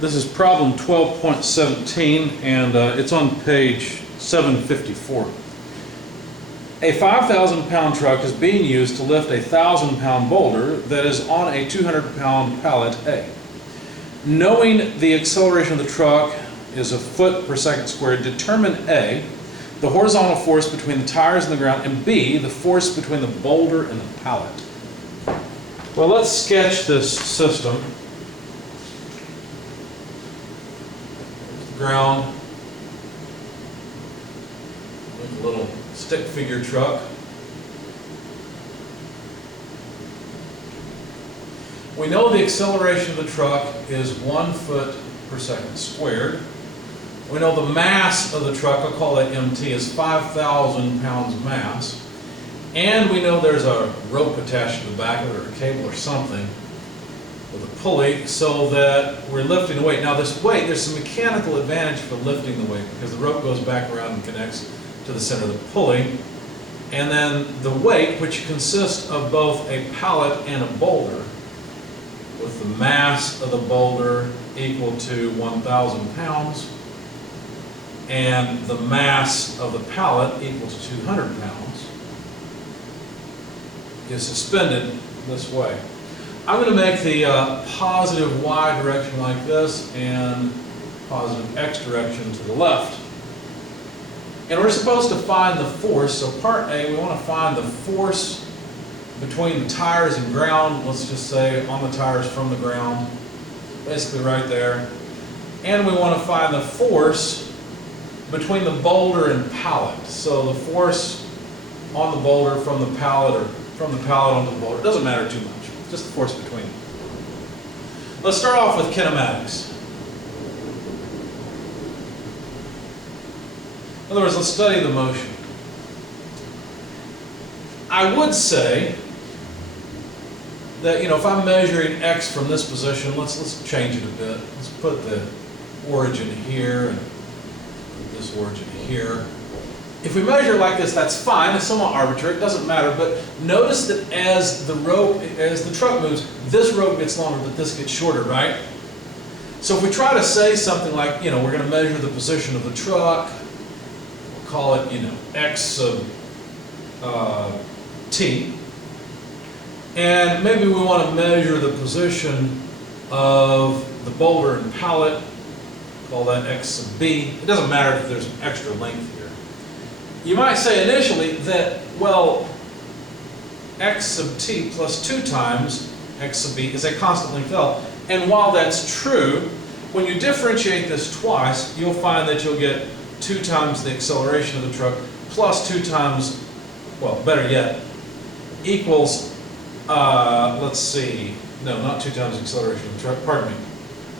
This is problem 12.17, and it's on page 754. A 5,000-pound truck is being used to lift a 1,000-pound boulder that is on a 200-pound pallet A. Knowing the acceleration of the truck is a foot per second squared, determine A, the horizontal force between the tires and the ground, and B, the force between the boulder and the pallet. Well, let's sketch this system. Ground, with a little stick figure truck. We know the acceleration of the truck is 1 foot per second squared. We know the mass of the truck, I'll call that MT, is 5,000 pounds mass. And we know there's a rope attached to the back of it, or a cable or something, with a pulley, so that we're lifting the weight. Now this weight, there's some mechanical advantage for lifting the weight because the rope goes back around and connects to the center of the pulley. And then the weight, which consists of both a pallet and a boulder, with the mass of the boulder equal to 1,000 pounds, and the mass of the pallet equal to 200 pounds, is suspended this way. I'm going to make the positive y direction like this and positive x direction to the left. And we're supposed to find the force. So part A, we want to find the force between the tires and ground. Let's just say on the tires from the ground, basically right there. And we want to find the force between the boulder and pallet. So the force on the boulder from the pallet, or from the pallet onto the boulder, doesn't matter too much. Just the force between them. Let's start off with kinematics. In other words, let's study the motion. I would say that, if I'm measuring x from this position, let's change it a bit. Let's put the origin here and put this origin here. If we measure it like this, that's fine. It's somewhat arbitrary. It doesn't matter. But notice that as the truck moves, this rope gets longer, but this gets shorter, right? So if we try to say something like, we're going to measure the position of the truck, we'll call it, x sub t, and maybe we want to measure the position of the boulder and pallet, call that x sub b. It doesn't matter if there's an extra length here. You might say initially that, well, x sub t plus 2 times x sub b is a constant length L. And while that's true, when you differentiate this twice, you'll find that you'll get 2 times the acceleration of the truck plus 2 times, well, better yet, equals, let's see, no, not 2 times the acceleration of the truck, pardon me.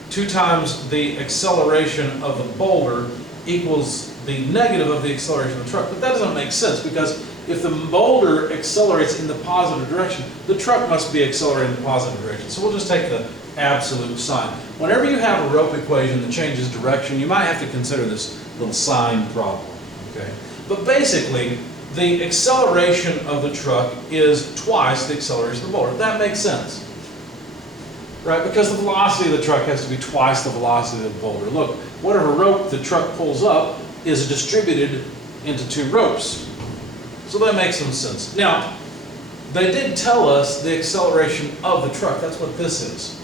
2 times the acceleration of the boulder equals the negative of the acceleration of the truck. But that doesn't make sense, because if the boulder accelerates in the positive direction, the truck must be accelerating in the positive direction. So we'll just take the absolute sign. Whenever you have a rope equation that changes direction, you might have to consider this little sign problem. Okay? But basically, the acceleration of the truck is twice the acceleration of the boulder. That makes sense, right? Because the velocity of the truck has to be twice the velocity of the boulder. Look, whatever rope the truck pulls up is distributed into 2 ropes. So that makes some sense. Now, they did tell us the acceleration of the truck. That's what this is.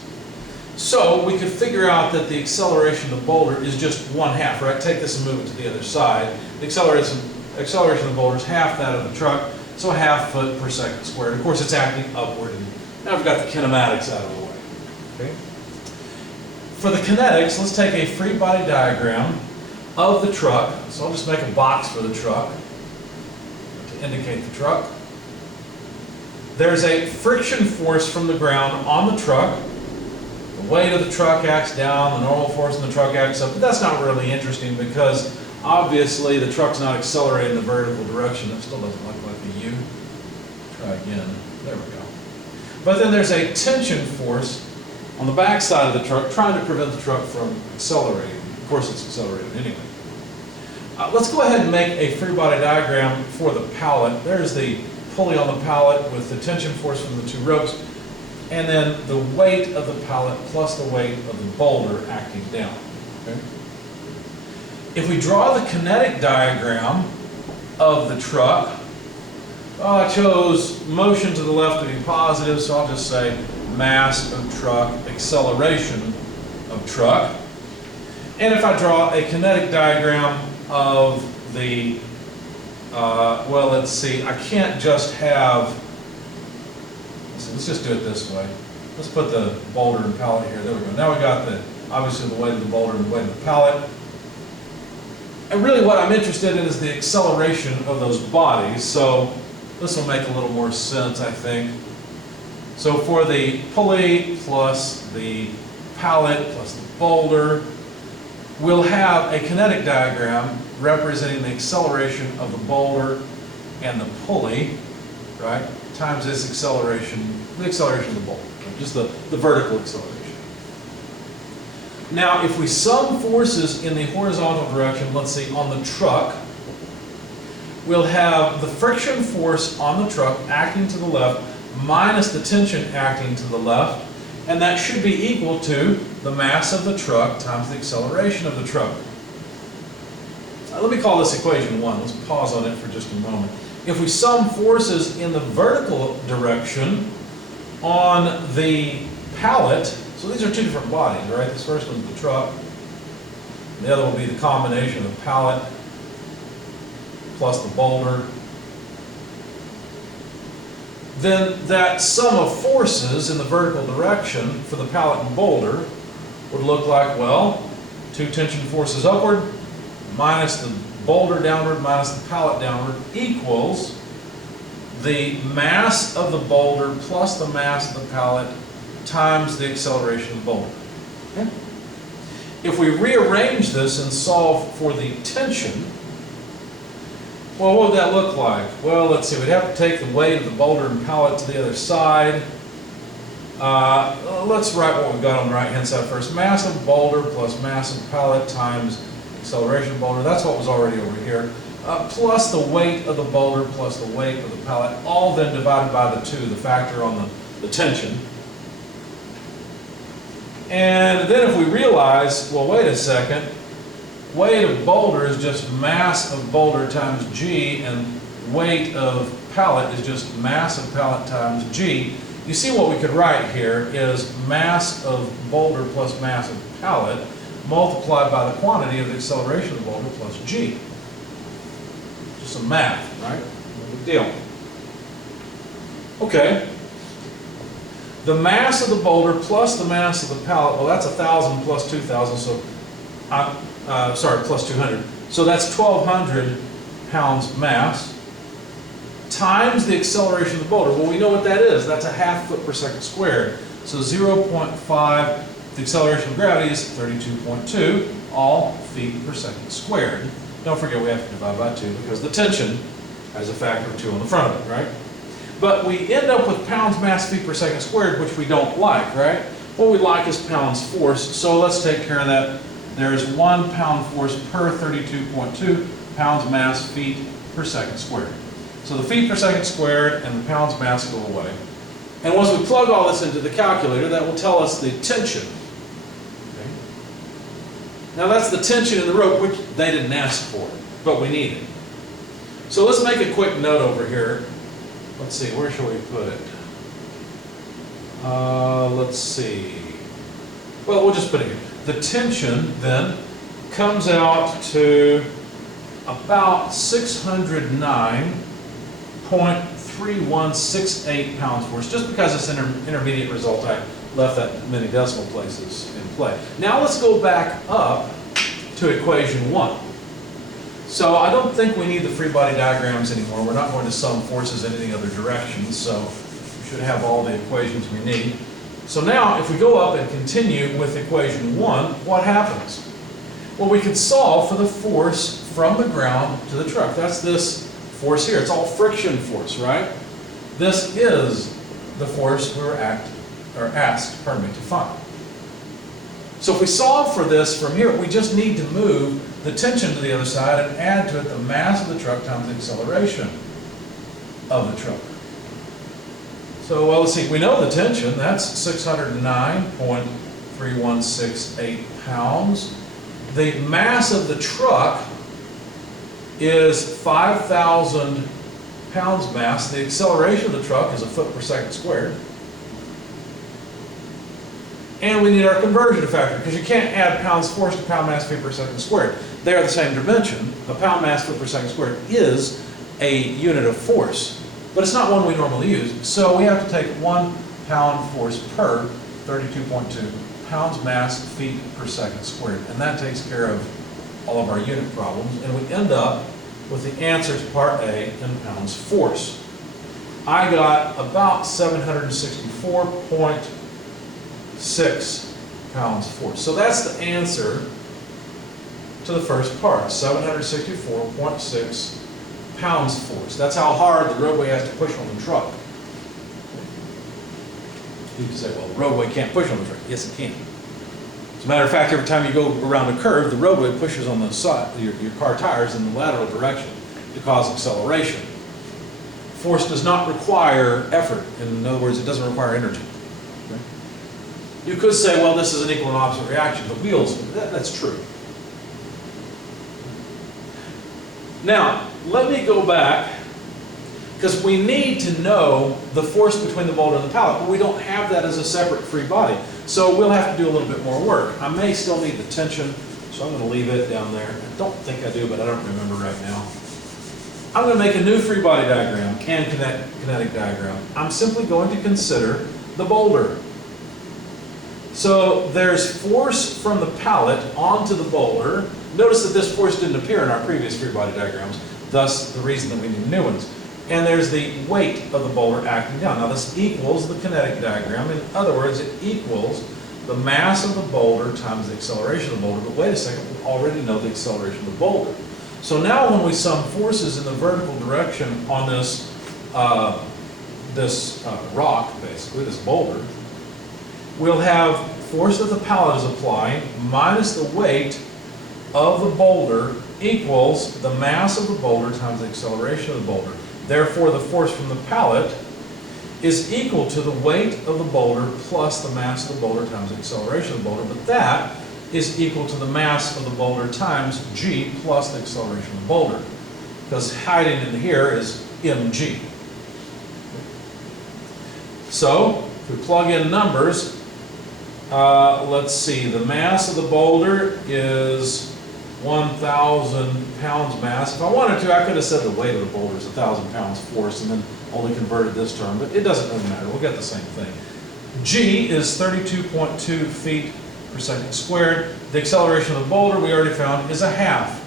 So we could figure out that the acceleration of the boulder is just 1/2, right? Take this and move it to the other side. The acceleration of the boulder is half that of the truck, so 1/2 foot per second squared. Of course, it's acting upward. And now we've got the kinematics out of the way. Okay? For the kinetics, let's take a free body diagram of the truck. So I'll just make a box for the truck to indicate the truck. There's a friction force from the ground on the truck. The weight of the truck acts down, the normal force on the truck acts up, but that's not really interesting because obviously the truck's not accelerating in the vertical direction. That still doesn't look like a U. Try again. There we go. But then there's a tension force on the back side of the truck trying to prevent the truck from accelerating. Of course it's accelerating anyway. Let's go ahead and make a free body diagram for the pallet. There's the pulley on the pallet with the tension force from the 2 ropes. and then the weight of the pallet plus the weight of the boulder acting down. Okay? If we draw the kinetic diagram of the truck, I chose motion to the left to be positive, so I'll just say mass of truck, acceleration of truck. And if I draw a kinetic diagram of the, well, let's see, I can't just have, let's just do it this way. Let's put the boulder and pallet here. There we go. Now we got the, obviously the weight of the boulder and the weight of the pallet. And really what I'm interested in is the acceleration of those bodies. So this will make a little more sense, I think. So for the pulley plus the pallet plus the boulder, we'll have a kinetic diagram representing the acceleration of the boulder and the pulley, right, times this acceleration, the acceleration of the boulder, just the vertical acceleration. Now, if we sum forces in the horizontal direction, let's see, on the truck, we'll have the friction force on the truck acting to the left minus the tension acting to the left, and that should be equal to the mass of the truck times the acceleration of the truck. Let me call this equation 1. Let's pause on it for just a moment. If we sum forces in the vertical direction on the pallet, so these are two different bodies, right? This first one's the truck. The other will be the combination of the pallet plus the boulder. Then that sum of forces in the vertical direction for the pallet and boulder would look like, well, two tension forces upward minus the boulder downward minus the pallet downward equals the mass of the boulder plus the mass of the pallet times the acceleration of the boulder. Okay? If we rearrange this and solve for the tension, well, what would that look like? Well, let's see, we'd have to take the weight of the boulder and pallet to the other side. Let's write what we've got on the right-hand side first. Mass of boulder plus mass of pallet times acceleration of boulder. That's what was already over here. Plus the weight of the boulder plus the weight of the pallet, all then divided by the 2, the factor on the tension. And then if we realize, well, wait a second, weight of boulder is just mass of boulder times g, and weight of pallet is just mass of pallet times g. You see what we could write here is mass of boulder plus mass of pallet multiplied by the quantity of the acceleration of the boulder plus g. Just some math, right? No big deal. Okay. The mass of the boulder plus the mass of the pallet, well, that's 1,000 plus 2,000, so plus 200. So that's 1,200 pounds mass times the acceleration of the boulder. Well, we know what that is. That's a half foot per second squared. So 0.5, the acceleration of gravity is 32.2, all feet per second squared. Don't forget we have to divide by 2 because the tension has a factor of 2 on the front of it, right? But we end up with pounds mass feet per second squared, which we don't like, right? What we like is pounds force, so let's take care of that. There's 1 pound force per 32.2 pounds mass feet per second squared. So the feet per second squared and the pounds mass go away. And once we plug all this into the calculator, that will tell us the tension. Okay. Now that's the tension in the rope, which they didn't ask for, but we need it. So let's make a quick note over here. Let's see, where shall we put it? Let's see. Well, we'll just put it here. The tension then comes out to about 609.3168 pounds force. Just because it's an intermediate result, I left that many decimal places in play. Now let's go back up to equation 1. So I don't think we need the free body diagrams anymore. We're not going to sum forces in any other direction, so we should have all the equations we need. So now, if we go up and continue with equation 1, what happens? Well, we can solve for the force from the ground to the truck. That's this force here. It's all friction force, right? This is the force we were asked to find. So if we solve for this from here, we just need to move the tension to the other side and add to it the mass of the truck times the acceleration of the truck. So, well, let's see, we know the tension, that's 609.3168 pounds. The mass of the truck is 5,000 pounds mass. The acceleration of the truck is a foot per second squared. And we need our conversion factor, because you can't add pounds force to pound mass feet per second squared. They are the same dimension. A pound mass foot per second squared is a unit of force, but it's not one we normally use. So we have to take 1 pound force per 32.2 pounds mass feet per second squared. And that takes care of all of our unit problems. And we end up with the answer to part A in pounds force. I got about 764.6 pounds force. So that's the answer to the first part, 764.6 pounds force. That's how hard the roadway has to push on the truck. You can say, well, the roadway can't push on the truck. Yes, it can. As a matter of fact, every time you go around a curve, the roadway pushes on the side, your car tires in the lateral direction to cause acceleration. Force does not require effort. In other words, it doesn't require energy. Okay? You could say, well, this is an equal and opposite reaction. The wheels, that's true. Now, let me go back, because we need to know the force between the boulder and the pallet, but we don't have that as a separate free body. So we'll have to do a little bit more work. I may still need the tension, so I'm going to leave it down there. I don't think I do, but I don't remember right now. I'm going to make a new free body diagram and kinetic diagram. I'm simply going to consider the boulder. So there's force from the pallet onto the boulder. Notice that this force didn't appear in our previous free body diagrams, thus the reason that we need new ones. And there's the weight of the boulder acting down. Now this equals the kinetic diagram. In other words, it equals the mass of the boulder times the acceleration of the boulder. But wait a second, we already know the acceleration of the boulder. So now when we sum forces in the vertical direction on this, rock, basically, this boulder, we'll have force that the pallet is applying minus the weight of the boulder equals the mass of the boulder times the acceleration of the boulder. Therefore, the force from the pallet is equal to the weight of the boulder plus the mass of the boulder times the acceleration of the boulder, but that is equal to the mass of the boulder times g plus the acceleration of the boulder, because hiding in here is mg. So, if we plug in numbers, let's see, the mass of the boulder is 1,000 pounds mass. If I wanted to, I could have said the weight of the boulder is 1,000 pounds force and then only converted this term, but it doesn't really matter. We'll get the same thing. G is 32.2 feet per second squared. The acceleration of the boulder, we already found, is a half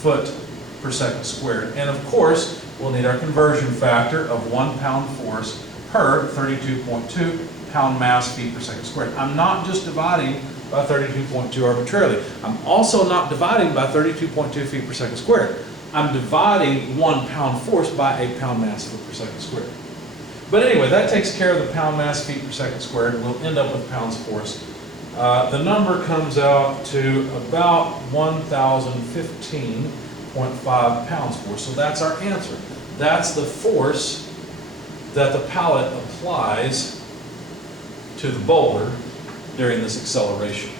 foot per second squared. And of course, we'll need our conversion factor of 1 pound force per 32.2 pound mass feet per second squared. I'm not just dividing by 32.2 arbitrarily. I'm also not dividing by 32.2 feet per second squared. I'm dividing 1 pound force by a pound mass foot per second squared. But anyway, that takes care of the pound mass feet per second squared, and we'll end up with pounds force. The number comes out to about 1,015.5 pounds force. So that's our answer. That's the force that the pallet applies to the boulder during this acceleration.